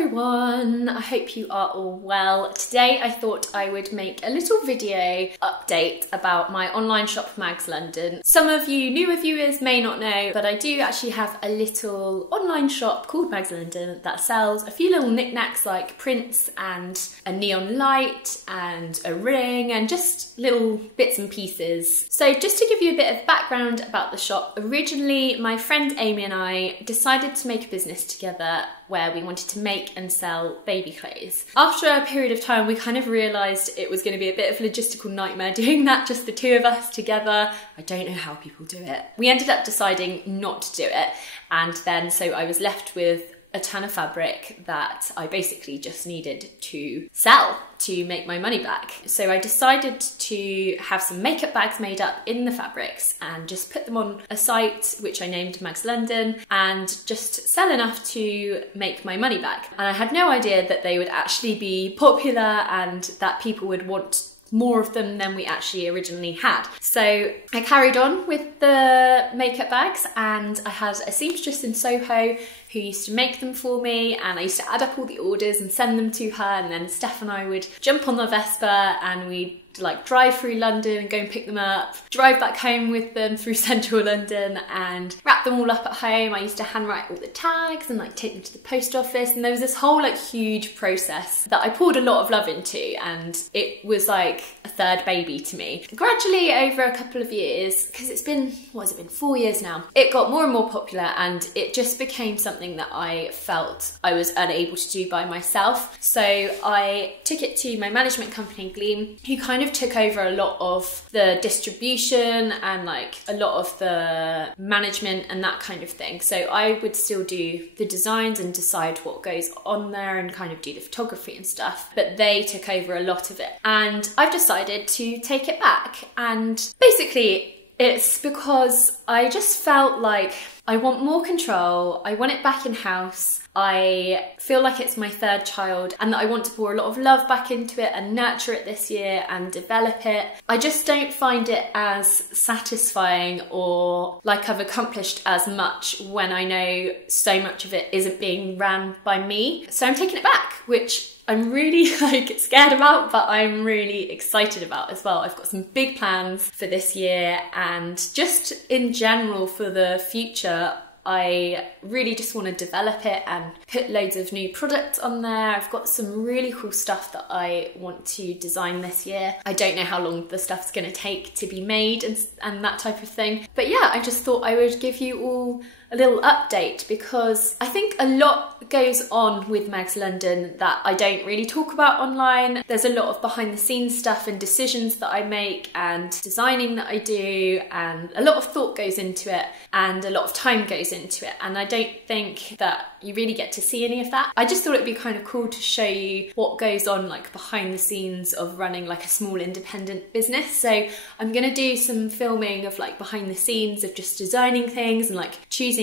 everyone, I hope you are all well. Today I thought I would make a little video update about my online shop Mags London. Some of you newer viewers may not know, but I do actually have a little online shop called Mags London that sells a few little knickknacks like prints and a neon light and a ring and just little bits and pieces. So just to give you a bit of background about the shop, originally my friend Amy and I decided to make a business together where we wanted to make and sell baby clothes. After a period of time, we kind of realised it was going to be a bit of a logistical nightmare doing that, just the two of us together. I don't know how people do it. We ended up deciding not to do it, and then so I was left with a ton of fabric that I basically just needed to sell to make my money back. So I decided to have some makeup bags made up in the fabrics and just put them on a site which I named Mags London and just sell enough to make my money back. And I had no idea that they would actually be popular and that people would want more of them than we actually originally had. So I carried on with the makeup bags, and I had a seamstress in Soho who used to make them for me, and I used to add up all the orders and send them to her, and then Steph and I would jump on the Vespa and we'd like drive through London and go and pick them up, drive back home with them through central London and wrap them all up at home. I used to handwrite all the tags and like take them to the post office, and there was this whole like huge process that I poured a lot of love into, and it was like a third baby to me. Gradually over a couple of years, because it's been, what has it been, 4 years now, it got more and more popular and it just became something that I felt I was unable to do by myself. So I took it to my management company, Gleam, who kind of took over a lot of the distribution and like a lot of the management and that kind of thing. So I would still do the designs and decide what goes on there and kind of do the photography and stuff, but they took over a lot of it. And I've decided to take it back, and basically it's because I just felt like I want more control, I want it back in-house, I feel like it's my third child and that I want to pour a lot of love back into it and nurture it this year and develop it. I just don't find it as satisfying or like I've accomplished as much when I know so much of it isn't being ran by me. So I'm taking it back, which I'm really like scared about, but I'm really excited about as well. I've got some big plans for this year, and just in general for the future, I really just want to develop it and put loads of new products on there. I've got some really cool stuff that I want to design this year. I don't know how long the stuff's going to take to be made and that type of thing. But yeah, I just thought I would give you all a little update because I think a lot goes on with Mags London that I don't really talk about online. There's a lot of behind the scenes stuff and decisions that I make and designing that I do, and a lot of thought goes into it and a lot of time goes into it, and I don't think that you really get to see any of that. I just thought it'd be kind of cool to show you what goes on like behind the scenes of running like a small independent business. So I'm gonna do some filming of like behind the scenes of just designing things and like choosing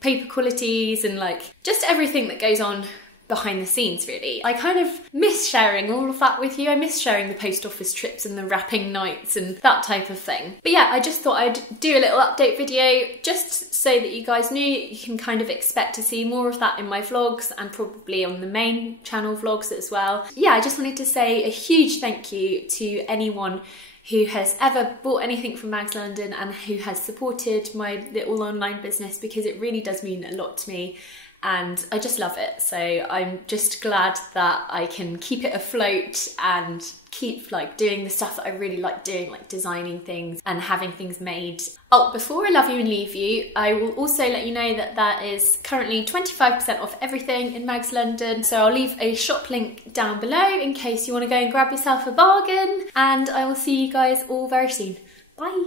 paper qualities and like just everything that goes on behind the scenes really. I kind of miss sharing all of that with you. I miss sharing the post office trips and the wrapping nights and that type of thing. But yeah, I just thought I'd do a little update video just so that you guys knew you can kind of expect to see more of that in my vlogs and probably on the main channel vlogs as well. Yeah, I just wanted to say a huge thank you to anyone who has ever bought anything from Mags London and who has supported my little online business, because it really does mean a lot to me and I just love it. So I'm just glad that I can keep it afloat and keep like doing the stuff that I really like doing, like designing things and having things made. Oh, before I love you and leave you, I will also let you know that that is currently 25% off everything in Mags London. So I'll leave a shop link down below in case you want to go and grab yourself a bargain, and I will see you guys all very soon. Bye.